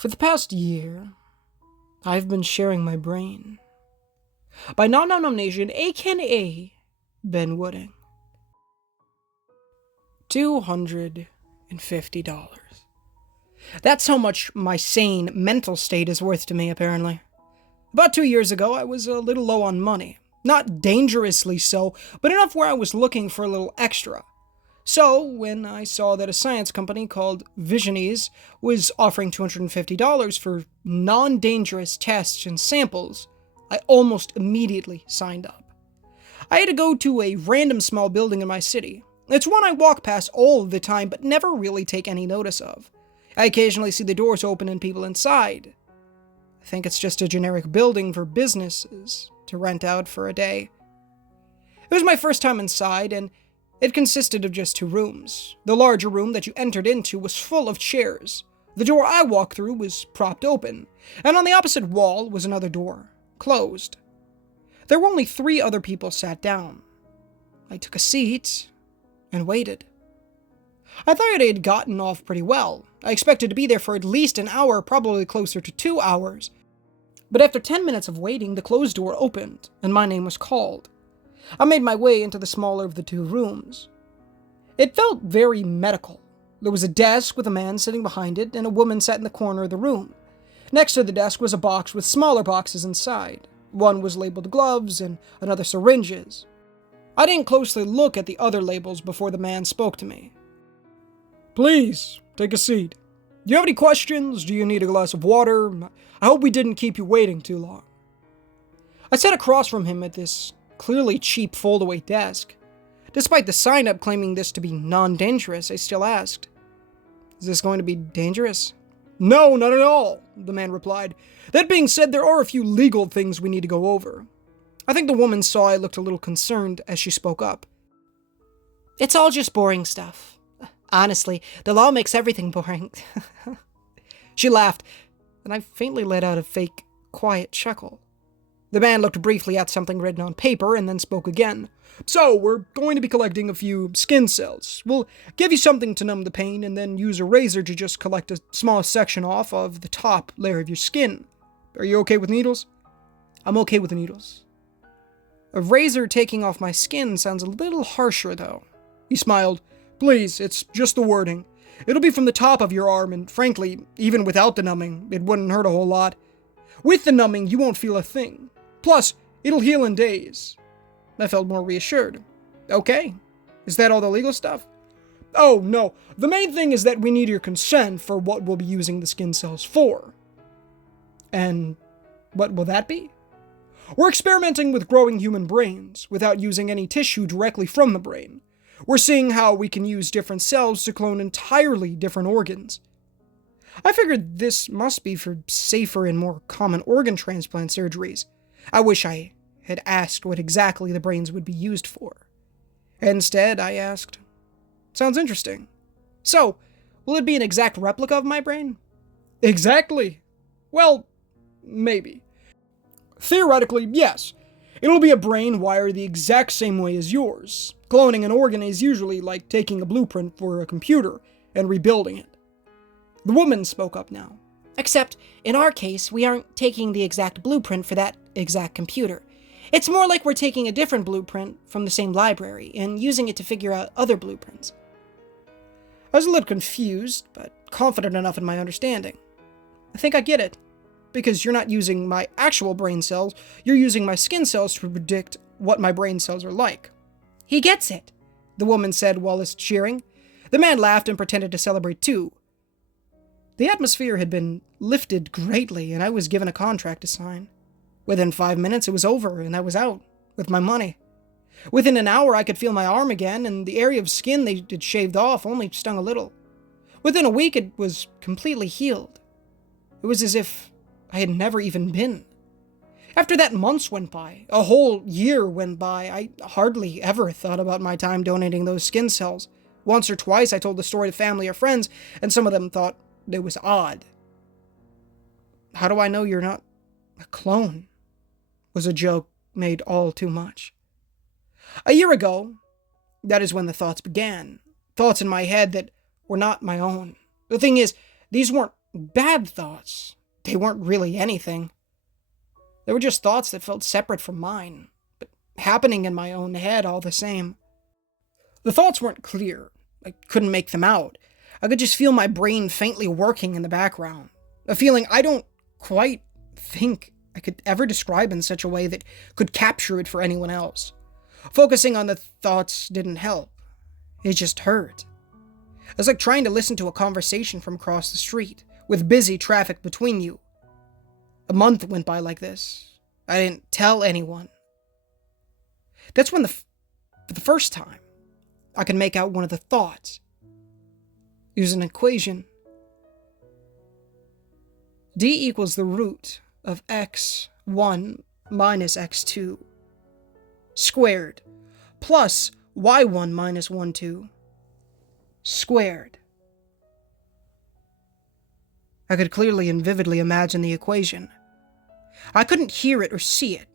For the past year, I've been sharing my brain. By non-nomination, aka Ben Wooding. $250. That's how much my sane mental state is worth to me, apparently. About 2 years ago, I was a little low on money. Not dangerously so, but enough where I was looking for a little extra. So, when I saw that a science company called Visionees was offering $250 for non-dangerous tests and samples, I almost immediately signed up. I had to go to a random small building in my city. It's one I walk past all the time, but never really take any notice of. I occasionally see the doors open and people inside. I think it's just a generic building for businesses to rent out for a day. It was my first time inside, and it consisted of just 2 rooms. The larger room that you entered into was full of chairs. The door I walked through was propped open, and on the opposite wall was another door, closed. There were only 3 other people sat down. I took a seat and waited. I thought I had gotten off pretty well. I expected to be there for at least an hour, probably closer to 2 hours. But after 10 minutes of waiting, the closed door opened, and my name was called. I made my way into the smaller of the 2 rooms. It felt very medical. There was a desk with a man sitting behind it, and a woman sat in the corner of the room. Next to the desk was a box with smaller boxes inside. One was labeled gloves, and another syringes. I didn't closely look at the other labels before the man spoke to me. "Please, take a seat. Do you have any questions? Do you need a glass of water? I hope we didn't keep you waiting too long." I sat across from him at this clearly cheap fold-away desk. Despite the sign-up claiming this to be non-dangerous, I still asked, "Is this going to be dangerous?" "No, not at all," the man replied. "That being said, there are a few legal things we need to go over." I think the woman saw I looked a little concerned as she spoke up. "It's all just boring stuff. Honestly, the law makes everything boring." She laughed, and I faintly let out a fake, quiet chuckle. The man looked briefly at something written on paper and then spoke again. "So, we're going to be collecting a few skin cells. We'll give you something to numb the pain and then use a razor to just collect a small section off of the top layer of your skin. Are you okay with needles?" "I'm okay with needles." "A razor taking off my skin sounds a little harsher, though." He smiled. "Please, it's just the wording. It'll be from the top of your arm, and frankly, even without the numbing, it wouldn't hurt a whole lot. With the numbing, you won't feel a thing. Plus, it'll heal in days." I felt more reassured. "Okay. Is that all the legal stuff?" "Oh, no. The main thing is that we need your consent for what we'll be using the skin cells for." "And what will that be?" "We're experimenting with growing human brains without using any tissue directly from the brain. We're seeing how we can use different cells to clone entirely different organs." I figured this must be for safer and more common organ transplant surgeries. I wish I had asked what exactly the brains would be used for. Instead, I asked, "Sounds interesting. So, will it be an exact replica of my brain?" "Exactly. Well, maybe. Theoretically, yes. It'll be a brain wired the exact same way as yours. Cloning an organ is usually like taking a blueprint for a computer and rebuilding it." The woman spoke up now. "Except, in our case, we aren't taking the exact blueprint for that exact computer. It's more like we're taking a different blueprint from the same library and using it to figure out other blueprints." I was a little confused, but confident enough in my understanding. "I think I get it. Because you're not using my actual brain cells, you're using my skin cells to predict what my brain cells are like." "He gets it," the woman said while cheering. The man laughed and pretended to celebrate too. The atmosphere had been lifted greatly, and I was given a contract to sign. Within 5 minutes, it was over, and I was out with my money. Within an hour, I could feel my arm again, and the area of skin they had shaved off only stung a little. Within a week, it was completely healed. It was as if I had never even been. After that, months went by. A whole year went by. I hardly ever thought about my time donating those skin cells. Once or twice, I told the story to family or friends, and some of them thought it was odd. "How do I know you're not a clone?" was a joke made all too much. A year ago, that is when the thoughts began. Thoughts in my head that were not my own. The thing is, these weren't bad thoughts. They weren't really anything. They were just thoughts that felt separate from mine, but happening in my own head all the same. The thoughts weren't clear. I couldn't make them out. I could just feel my brain faintly working in the background. A feeling I don't quite think I could ever describe in such a way that could capture it for anyone else. Focusing on the thoughts didn't help. It just hurt. It was like trying to listen to a conversation from across the street, with busy traffic between you. A month went by like this. I didn't tell anyone. That's when for the first time, I could make out one of the thoughts. Use an equation. D equals the root of x1 minus x2 squared plus y1 minus 1, 2 squared. I could clearly and vividly imagine the equation. I couldn't hear it or see it.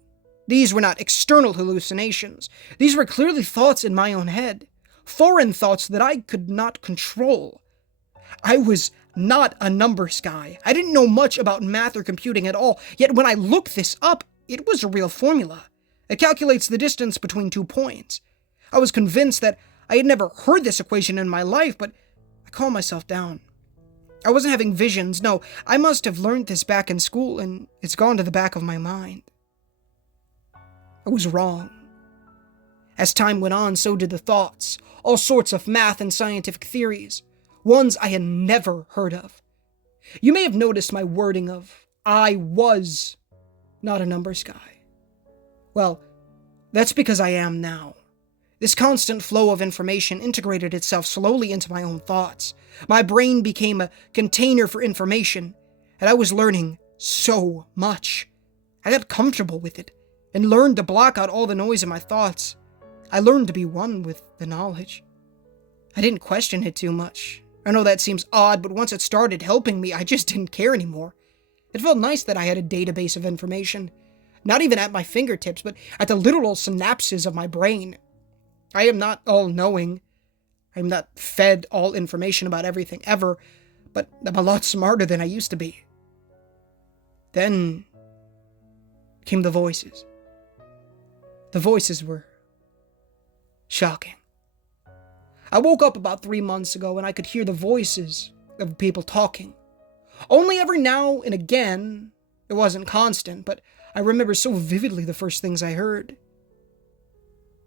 These were not external hallucinations. These were clearly thoughts in my own head. Foreign thoughts that I could not control. I was not a numbers guy. I didn't know much about math or computing at all, yet when I looked this up, it was a real formula. It calculates the distance between 2 points. I was convinced that I had never heard this equation in my life, but I calmed myself down. I wasn't having visions, no, I must have learned this back in school, and it's gone to the back of my mind. I was wrong. As time went on, so did the thoughts, all sorts of math and scientific theories, ones I had never heard of. You may have noticed my wording of, I was not a numbers guy. Well, that's because I am now. This constant flow of information integrated itself slowly into my own thoughts. My brain became a container for information, and I was learning so much. I got comfortable with it, and learned to block out all the noise in my thoughts. I learned to be one with the knowledge. I didn't question it too much. I know that seems odd, but once it started helping me, I just didn't care anymore. It felt nice that I had a database of information. Not even at my fingertips, but at the literal synapses of my brain. I am not all-knowing. I am not fed all information about everything ever, but I'm a lot smarter than I used to be. Then came the voices. The voices were shocking. I woke up about 3 months ago and I could hear the voices of people talking. Only every now and again, it wasn't constant, but I remember so vividly the first things I heard.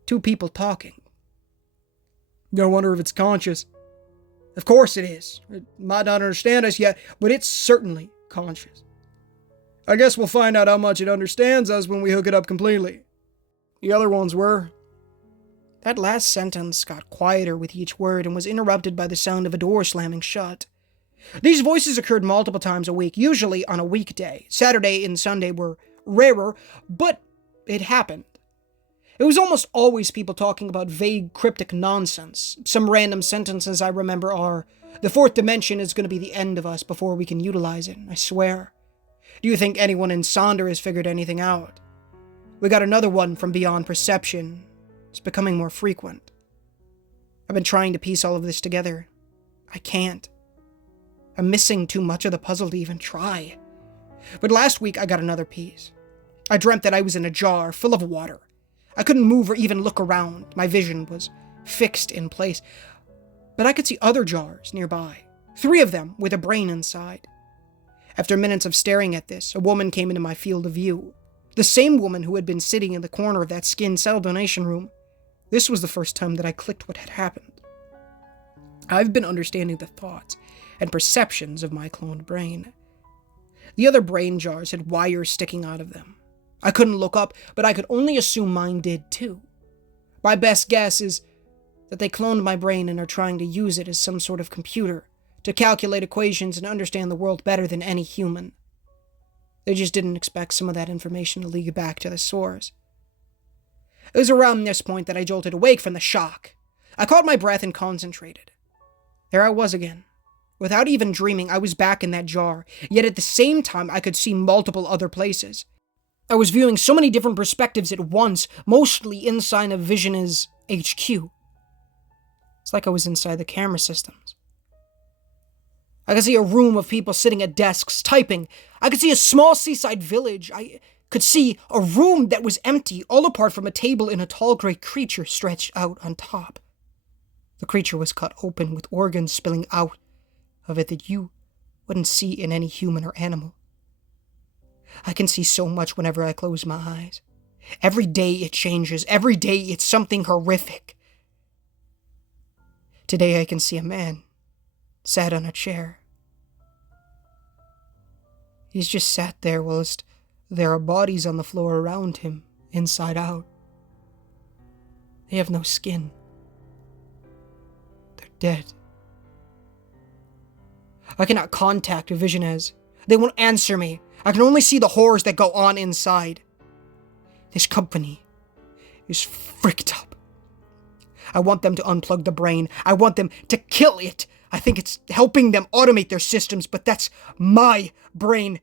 2 people talking. I wonder if it's conscious. Of course it is. It might not understand us yet, but it's certainly conscious. I guess we'll find out how much it understands us when we hook it up completely. The other ones were... That last sentence got quieter with each word and was interrupted by the sound of a door slamming shut. These voices occurred multiple times a week, usually on a weekday. Saturday and Sunday were rarer, but it happened. It was almost always people talking about vague, cryptic nonsense. Some random sentences I remember are, "The fourth dimension is going to be the end of us before we can utilize it, I swear. Do you think anyone in Sonder has figured anything out?" We got another one from Beyond Perception. It's becoming more frequent. I've been trying to piece all of this together. I can't. I'm missing too much of the puzzle to even try. But last week I got another piece. I dreamt that I was in a jar full of water. I couldn't move or even look around. My vision was fixed in place. But I could see other jars nearby. 3 of them with a brain inside. After minutes of staring at this, a woman came into my field of view. The same woman who had been sitting in the corner of that skin cell donation room. This was the first time that I clicked what had happened. I've been understanding the thoughts and perceptions of my cloned brain. The other brain jars had wires sticking out of them. I couldn't look up, but I could only assume mine did too. My best guess is that they cloned my brain and are trying to use it as some sort of computer to calculate equations and understand the world better than any human. They just didn't expect some of that information to leak back to the source. It was around this point that I jolted awake from the shock. I caught my breath and concentrated. There I was again. Without even dreaming, I was back in that jar, yet at the same time I could see multiple other places. I was viewing so many different perspectives at once, mostly inside of Vision's HQ. It's like I was inside the camera systems. I could see a room of people sitting at desks, typing. I could see a small seaside village. I could see a room that was empty, all apart from a table and a tall grey creature stretched out on top. The creature was cut open with organs spilling out of it that you wouldn't see in any human or animal. I can see so much whenever I close my eyes. Every day it changes. Every day it's something horrific. Today I can see a man sat on a chair. He's just sat there whilst there are bodies on the floor around him, inside out. They have no skin. They're dead. I cannot contact a vision as they won't answer me. I can only see the horrors that go on inside. This company is freaked up. I want them to unplug the brain. I want them to kill it. I think it's helping them automate their systems, but that's my brain.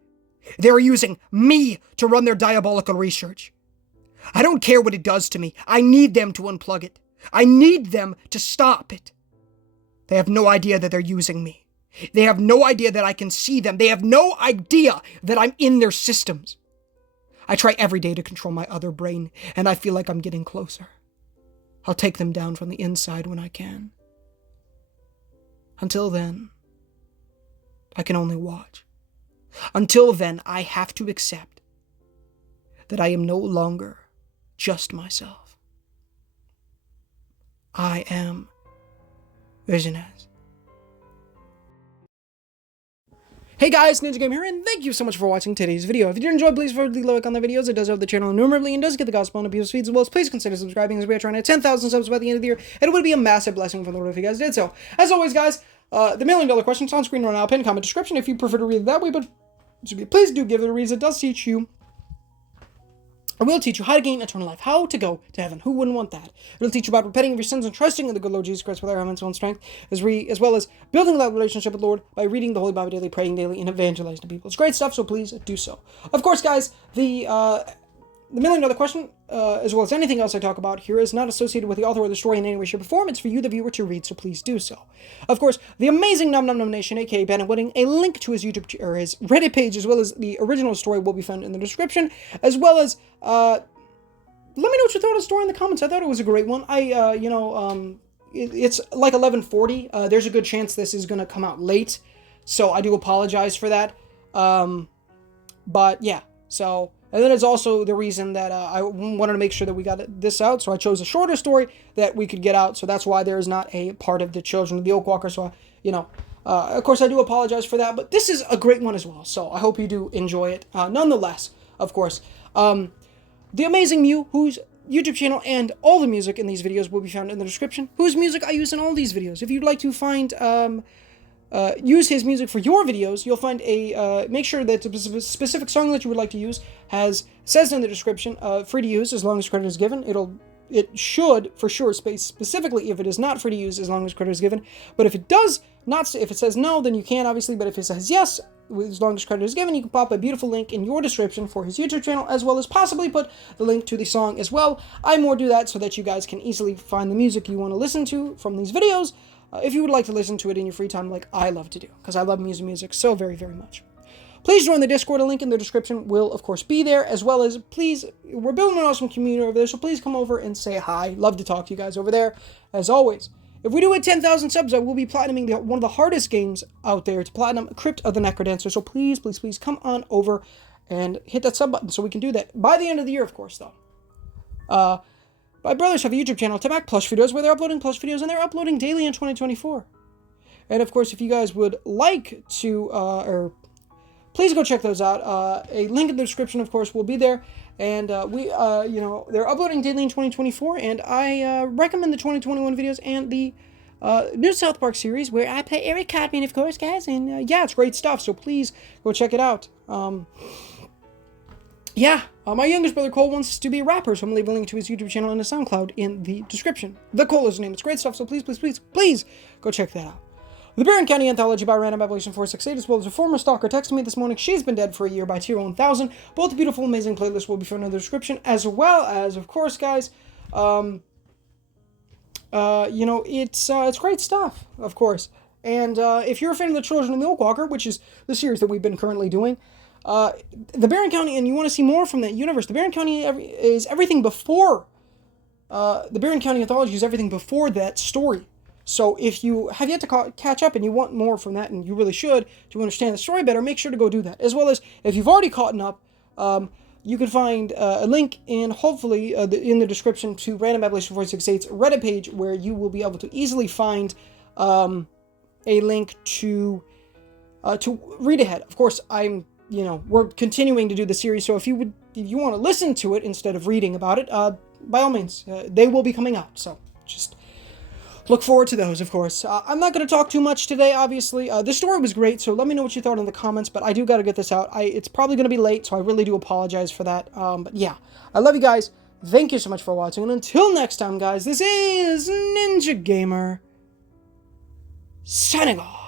They're using me to run their diabolical research. I don't care what it does to me. I need them to unplug it. I need them to stop it. They have no idea that they're using me. They have no idea that I can see them. They have no idea that I'm in their systems. I try every day to control my other brain, and I feel like I'm getting closer. I'll take them down from the inside when I can. Until then, I can only watch. Until then, I have to accept that I am no longer just myself. I am Visionaz. Hey guys, Ninja Game here, and thank you so much for watching today's video. If you did enjoy, please leave a like on the videos. It does help the channel innumerably and does get the gospel on people's feeds as well. As please consider subscribing as we are trying to hit 10,000 subs by the end of the year, and it would be a massive blessing from the Lord if you guys did so. As always, guys, the $1 million question's on screen right now, pin comment description if you prefer to read it that way, but please do give it a reason. It does teach you. It will teach you how to gain eternal life, how to go to heaven. Who wouldn't want that? It'll teach you about repenting of your sins and trusting in the good Lord Jesus Christ with our own strength, as well as building that relationship with the Lord by reading the Holy Bible daily, praying daily, and evangelizing to people. It's great stuff, so please do so. Of course, guys, the $1 million question, as well as anything else I talk about here, is not associated with the author or the story in any way, shape, or form. It's for you, the viewer, to read, so please do so. Of course, the amazing Num Nation, aka Ben Wedding, a link to his YouTube or his Reddit page, as well as the original story, will be found in the description, as well as let me know what you thought of the story in the comments. I thought it was a great one. It's like 11:40. There's a good chance this is going to come out late, so I do apologize for that. But yeah, so, and then it's also the reason that I wanted to make sure that we got this out, so I chose a shorter story that we could get out, so that's why there's not a part of the Children of the Oak Walker, so, of course I do apologize for that, but this is a great one as well, so I hope you do enjoy it, nonetheless, of course. The Amazing Mew, whose YouTube channel and all the music in these videos will be found in the description, whose music I use in all these videos. If you'd like to find, use his music for your videos, you'll find make sure that the specific song that you would like to use says in the description, free to use as long as credit is given. It should, for sure, space specifically if it is not free to use as long as credit is given. But if it does not, if it says no, then you can, obviously. But if it says yes, as long as credit is given, you can pop a beautiful link in your description for his YouTube channel, as well as possibly put the link to the song as well. I more do that so that you guys can easily find the music you want to listen to from these videos, if you would like to listen to it in your free time like I love to do, because I love music so very, very much. Please join the Discord. A link in the description will, of course, be there, as well as, please, we're building an awesome community over there, so please come over and say hi. Love to talk to you guys over there, as always. If we do hit 10,000 subs, I will be platinuming one of the hardest games out there to platinum, Crypt of the Necrodancer, so please, please, please come on over and hit that sub button so we can do that by the end of the year, of course, though. My brothers have a YouTube channel, Tamak Plush Videos, where they're uploading plush videos, and they're uploading daily in 2024. And, of course, if you guys would like to, please go check those out. A link in the description, of course, will be there. And they're uploading daily in 2024, and I recommend the 2021 videos and the new South Park series, where I play Eric Cartman, of course, guys. And yeah, it's great stuff, so please go check it out. My youngest brother Cole wants to be a rapper, so I'm going to leave a link to his YouTube channel and his SoundCloud in the description. The Cole is his name. It's great stuff, so please, please, please, please go check that out. The Barron County Anthology by Random Evolution 468, as well as a former stalker texted me this morning. She's been dead for a year by Tier 1000. Both beautiful, amazing playlists will be found in the description, as well as, of course, guys, it's great stuff, of course. And if you're a fan of the Children of the Milkwalker, which is the series that we've been currently doing, the Barron County, and you want to see more from that universe, the Barron County is everything before, the Barron County Anthology is everything before that story. So if you have yet to catch up and you want more from that, and you really should, to understand the story better, make sure to go do that. As well as, if you've already caught up, you can find a link in, hopefully, in the description to Random Babylation 468's Reddit page, where you will be able to easily find a link to read ahead. Of course, we're continuing to do the series, so if you want to listen to it instead of reading about it, by all means, they will be coming out. So just look forward to those, of course. I'm not going to talk too much today, obviously. The story was great, so let me know what you thought in the comments, but I do got to get this out. It's probably going to be late, so I really do apologize for that. But yeah, I love you guys. Thank you so much for watching, and until next time, guys, this is Ninja Gamer, signing off.